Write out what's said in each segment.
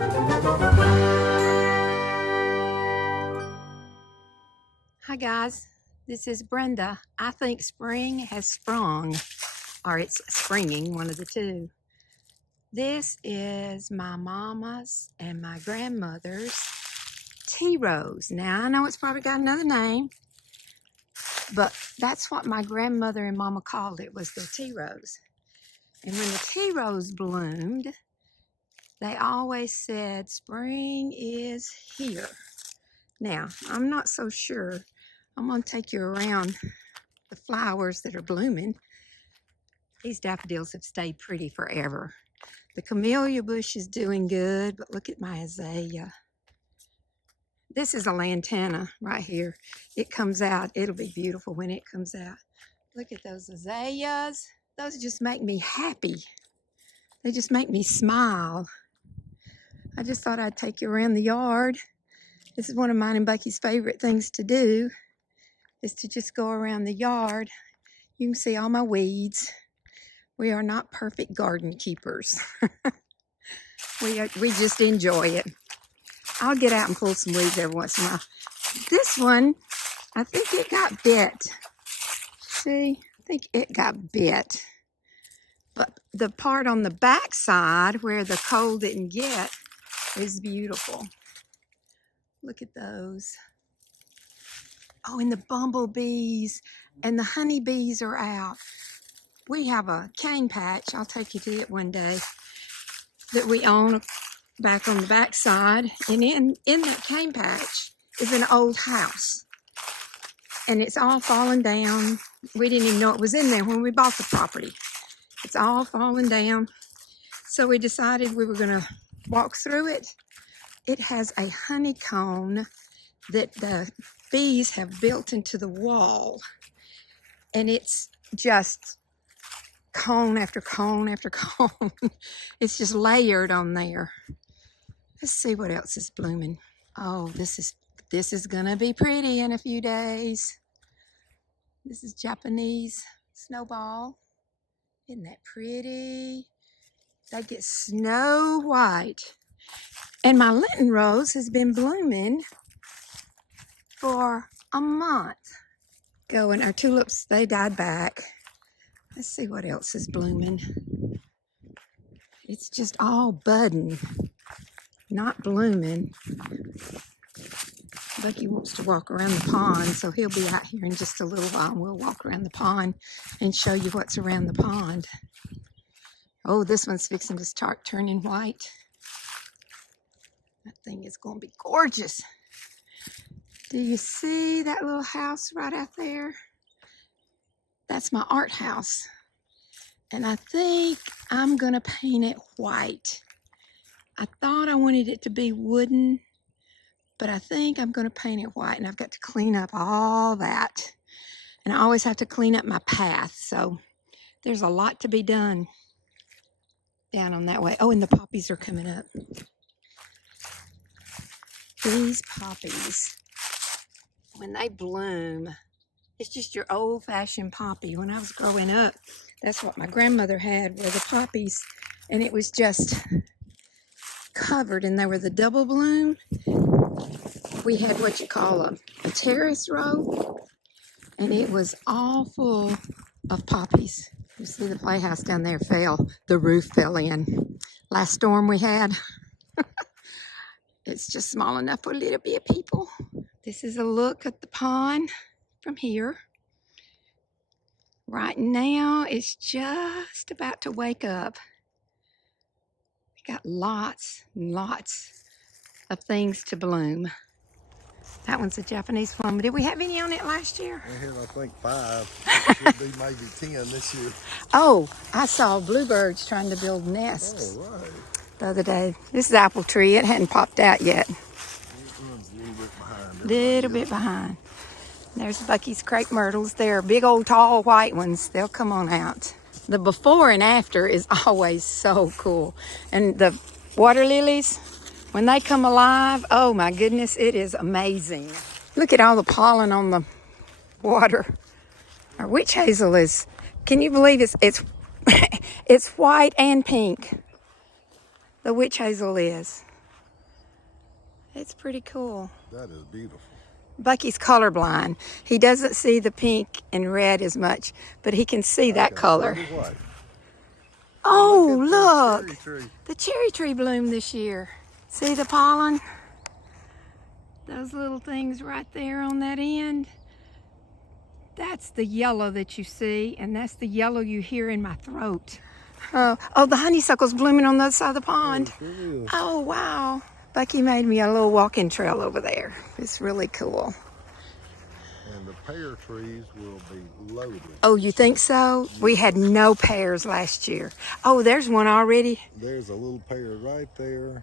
Hi guys, this is Brenda. I think spring has sprung, or it's springing, one of the two. This is my mama's and my grandmother's tea rose. Now I know it's probably got another name, but that's what my grandmother and mama called it, was the tea rose. And when the tea rose bloomed, they always said spring is here. Now, I'm not so sure. I'm going to take you around the flowers that are blooming. These daffodils have stayed pretty forever. The camellia bush is doing good, but look at my azalea. This is a lantana right here. It comes out. It'll be beautiful when it comes out. Look at those azaleas. Those just make me happy. They just make me smile. I just thought I'd take you around the yard. This is one of mine and Bucky's favorite things to do, is to just go around the yard. You can see all my weeds. We are not perfect garden keepers. We just enjoy it. I'll get out and pull some weeds every once in a while. This one, I think it got bit. See, I think it got bit. But the part on the back side where the cold didn't get is beautiful. Look at those. Oh, and the bumblebees and the honeybees are out. We have a cane patch, I'll take you to it one day, that we own back on the back side. And in that cane patch is an old house. And it's all fallen down. We didn't even know it was in there when we bought the property. It's all fallen down. So we decided we were gonna walk through it. It has a honeycomb that the bees have built into the wall, and it's just cone after cone after cone. It's just layered on there. Let's see what else is blooming. Oh, this is gonna be pretty in a few days. This is Japanese snowball. Isn't that pretty? They get snow white. And my lenten rose has been blooming for a month. And our tulips, they died back. Let's see what else is blooming. It's just all budding, not blooming. Bucky wants to walk around the pond, so he'll be out here in just a little while, and we'll walk around the pond and show you what's around the pond. Oh, this one's fixing to start turning white. That thing is going to be gorgeous. Do you see that little house right out there? That's my art house. And I think I'm going to paint it white. I thought I wanted it to be wooden, but I think I'm going to paint it white. And I've got to clean up all that. And I always have to clean up my path. So there's a lot to be done down on that way. Oh, and the poppies are coming up. These poppies, when they bloom, it's just your old-fashioned poppy. When I was growing up, that's what my grandmother had, were the poppies, and it was just covered, and they were the double bloom. We had what you call a terrace row, and it was all full of poppies. You see the playhouse down there fell. The roof fell in. Last storm we had. It's just small enough for a little bit of people. This is a look at the pond from here. Right now, it's just about to wake up. We got lots and lots of things to bloom. That one's a Japanese plum. Did we have any on it last year? We had, I think, 5. Should be maybe 10 this year. Oh, I saw bluebirds trying to build nests the other day. This is apple tree. It hadn't popped out yet. It runs a little bit behind. Little bit behind. There's Bucky's crepe myrtles. They're big old tall white ones. They'll come on out. The before and after is always so cool. And the water lilies, when they come alive, oh my goodness, it is amazing. Look at all the pollen on the water. Our witch hazel is, can you believe it's it's white and pink. The witch hazel is. It's pretty cool. That is beautiful. Bucky's colorblind. He doesn't see the pink and red as much, but he can see that color. See the white. Oh, Look look! at the cherry tree. The cherry tree bloomed this year. See the pollen? Those little things right there on that end. That's the yellow that you see, and that's the yellow you hear in my throat. Oh, the honeysuckle's blooming on the other side of the pond. Oh, wow. Bucky made me a little walking trail over there. It's really cool. And the pear trees will be loaded. Oh, you think so? We had no pears last year. Oh, there's one already. There's a little pear right there.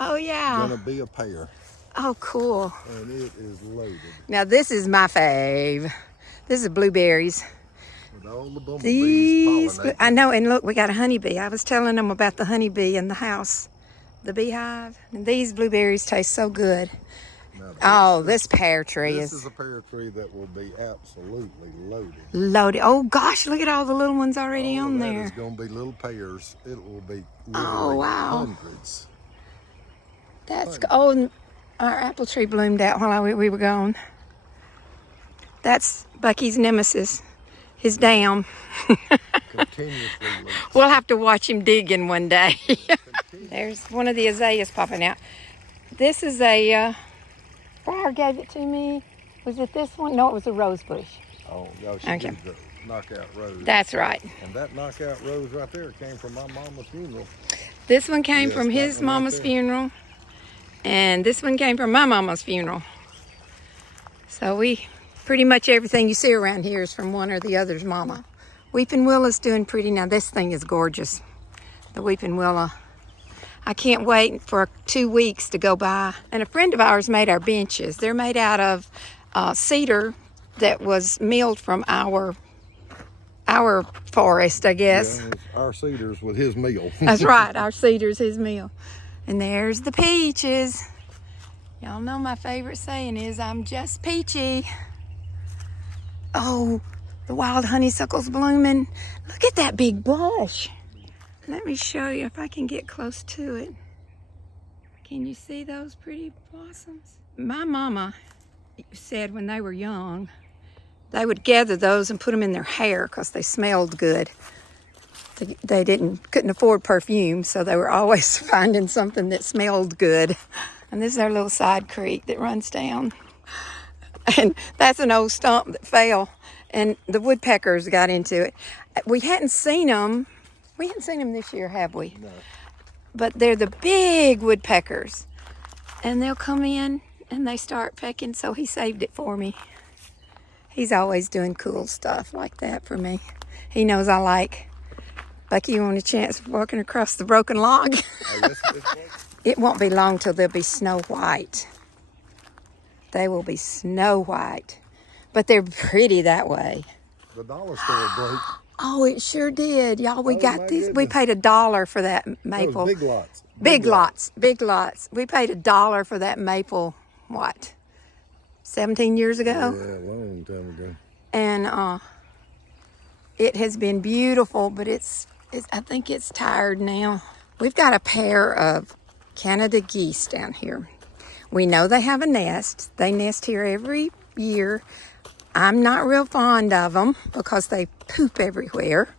Oh, yeah. Gonna be a pear. Oh, cool. And it is loaded. Now, this is my fave. This is blueberries. With all the bumblebees These, pollinating. I know, and look, we got a honeybee. I was telling them about the honeybee in the house, the beehive. And these blueberries taste so good. Now, This pear tree this is a pear tree that will be absolutely loaded. loaded. Oh gosh, look at all the little ones already All on of that there. is going to be little pears. It will be Oh, literally wow. hundreds. That's, oh, and our apple tree bloomed out while we were gone. That's Bucky's nemesis, his dam. Continuously loaded. We'll have to watch him digging one day. There's one of the azaleas popping out. This is a, Briar gave it to me. Was it this one? No, it was a rose bush. Oh, no, she Okay. did the knockout rose. That's right. And that knockout rose right there came from my mama's funeral. This one came Yes, from that his one right mama's there. funeral. And this one came from my mama's funeral. So pretty much everything you see around here is from one or the other's mama. Weeping Willow's doing pretty now. This thing is gorgeous. The Weeping Willow. I can't wait for 2 weeks to go by. And a friend of ours made our benches. They're made out of cedar that was milled from our forest, I guess. Yeah, it's our cedars with his meal. That's right, our cedar's his meal. And there's the peaches. Y'all know my favorite saying is, I'm just peachy. Oh, the wild honeysuckle's blooming. Look at that big bush. Let me show you if I can get close to it. Can you see those pretty blossoms? My mama said when they were young, they would gather those and put them in their hair because they smelled good. They couldn't afford perfume, so they were always finding something that smelled good. And this is our little side creek that runs down. And that's an old stump that fell, and the woodpeckers got into it. We hadn't seen them. We hadn't seen them this year, have we? No. But they're the big woodpeckers. And they'll come in and they start pecking, so he saved it for me. He's always doing cool stuff like that for me. He knows I like. Bucky, you want a chance of walking across the broken log? It won't be long till they'll be snow white. They will be snow white. But they're pretty that way. The dollar store broke. Oh, it sure did. Y'all, we Oh, got my these. We goodness. paid $1 for that maple. Those big lots. Big lots. Big lots. We paid $1 for that maple, what, 17 years ago? Yeah, a long time ago. And it has been beautiful, but I think it's tired now. We've got a pair of Canada geese down here. We know they have a nest. They nest here every year. I'm not real fond of them because they poop everywhere.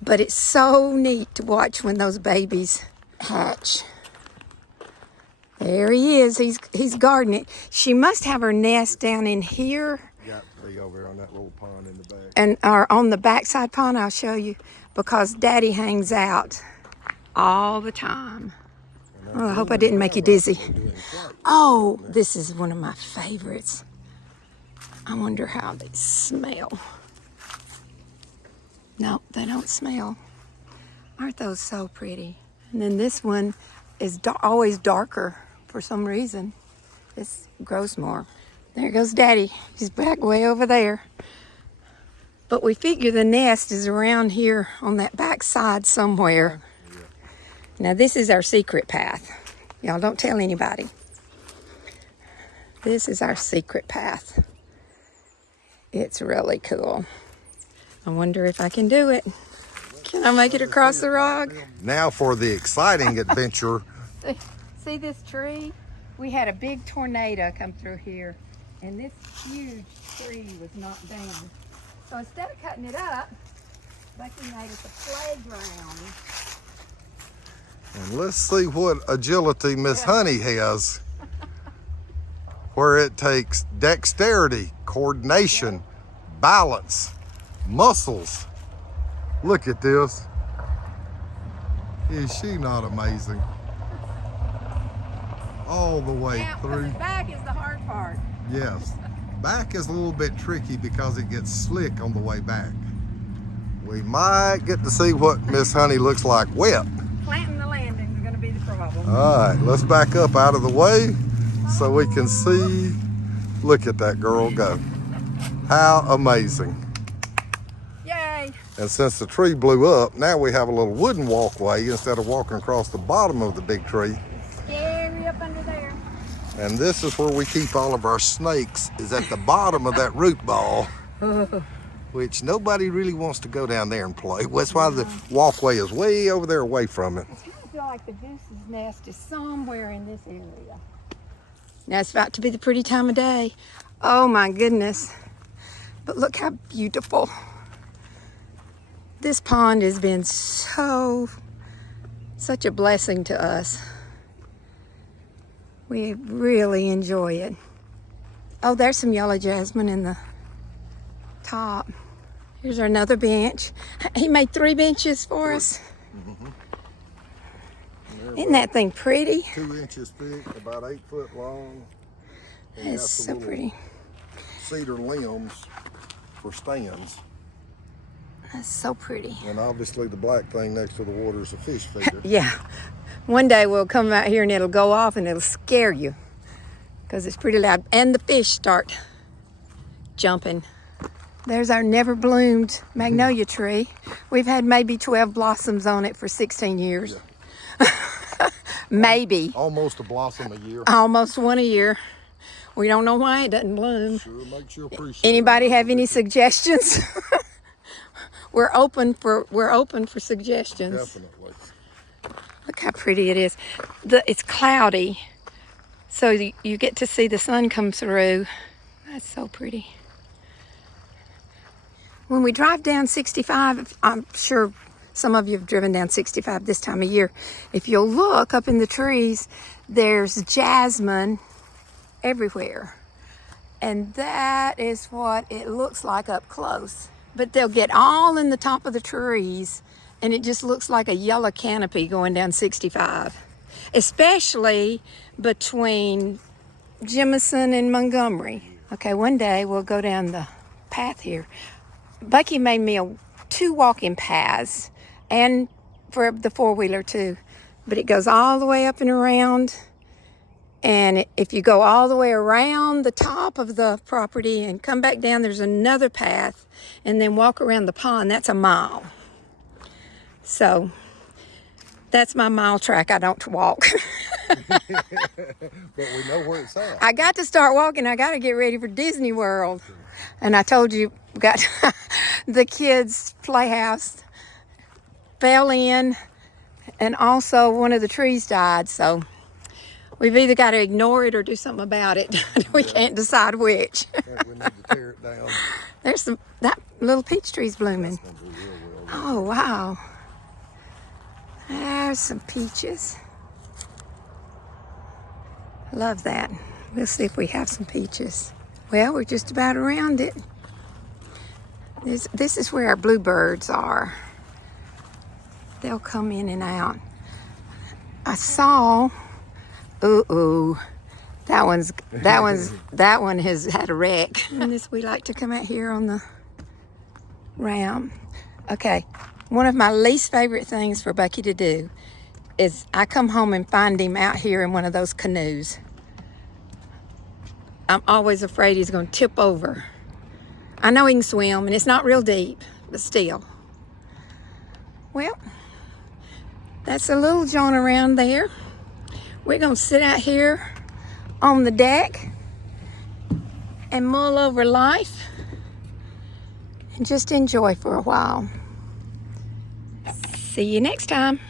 But it's so neat to watch when those babies hatch. There he is. He's guarding it. She must have her nest down in here. Got to be over there on that little pond in the back. And or on the backside pond, I'll show you, because Daddy hangs out all the time. Oh, I hope I didn't make you dizzy. Oh, this is one of my favorites. I wonder how they smell. No, they don't smell. Aren't those so pretty? And then this one is always darker for some reason. This grows more. There goes Daddy. He's back way over there. But we figure the nest is around here on that back side somewhere. Yeah. Now this is our secret path. Y'all don't tell anybody. This is our secret path. It's really cool. I wonder if I can do it. Can I make it across the rock? Now for the exciting adventure. See this tree? We had a big tornado come through here, and this huge tree was knocked down. So instead of cutting it up, Bucky made us a playground. And let's see what agility Miss Honey has, where it takes dexterity, coordination, balance, muscles. Look at this. Is she not amazing? All the way Yeah, through. The back is the hard part. Yes. Back is a little bit tricky because it gets slick on the way back. We might get to see what Miss Honey looks like wet. Planting the landing is going to be the problem. All right, let's back up out of the way so we can see. Look at that girl go. How amazing. Yay. And since the tree blew up, now we have a little wooden walkway instead of walking across the bottom of the big tree. Scary up under there. And this is where we keep all of our snakes, is at the bottom of that root ball, which nobody really wants to go down there and play. That's why the walkway is way over there away from it. I kind of feel like the goose's nest is somewhere in this area. Now it's about to be the pretty time of day. Oh my goodness. But look how beautiful. This pond has been such a blessing to us. We really enjoy it. Oh, there's some yellow jasmine in the top. Here's another bench. He made 3 benches for us. Isn't that thing pretty? 2 inches thick, about 8 foot long. And It's so pretty. Cedar limbs for stands. That's so pretty. And obviously the black thing next to the water is a fish feeder. Yeah. One day we'll come out here and it'll go off and it'll scare you because it's pretty loud. And the fish start jumping. There's our never bloomed magnolia tree. We've had maybe 12 blossoms on it for 16 years. Yeah. Maybe. Almost a blossom a year. Almost one a year. We don't know why it doesn't bloom. Sure makes you appreciate Anybody have any suggestions? We're open for suggestions. Definitely. Look how pretty it is. It's cloudy, so you get to see the sun come through. That's so pretty. When we drive down 65, I'm sure some of you have driven down 65 this time of year. If you'll look up in the trees, there's jasmine everywhere. And that is what it looks like up close. But they'll get all in the top of the trees, and it just looks like a yellow canopy going down 65, especially between Jemison and Montgomery. Okay, one day we'll go down the path here. Bucky made me 2 walking paths, and for the 4-wheeler too, but it goes all the way up and around. And if you go all the way around the top of the property and come back down, there's another path, and then walk around the pond. That's a mile. So that's my mile track. I don't walk. But we know where it's at. I got to start walking. I got to get ready for Disney World. And I told you, got the kids' playhouse fell in, and also one of the trees died. So we've either got to ignore it or do something about it. We can't decide which. I think we need to tear it down. There's that little peach tree's blooming. Oh, wow. There's some peaches. Love that. We'll see if we have some peaches. Well, we're just about around it. This is where our bluebirds are. They'll come in and out. I saw, that one has had a wreck. And this, we like to come out here on the ramp. Okay, one of my least favorite things for Bucky to do is I come home and find him out here in one of those canoes. I'm always afraid he's going to tip over. I know he can swim, and it's not real deep, but still. Well, that's a little jaunt around there. We're going to sit out here on the deck and mull over life and just enjoy for a while. See you next time.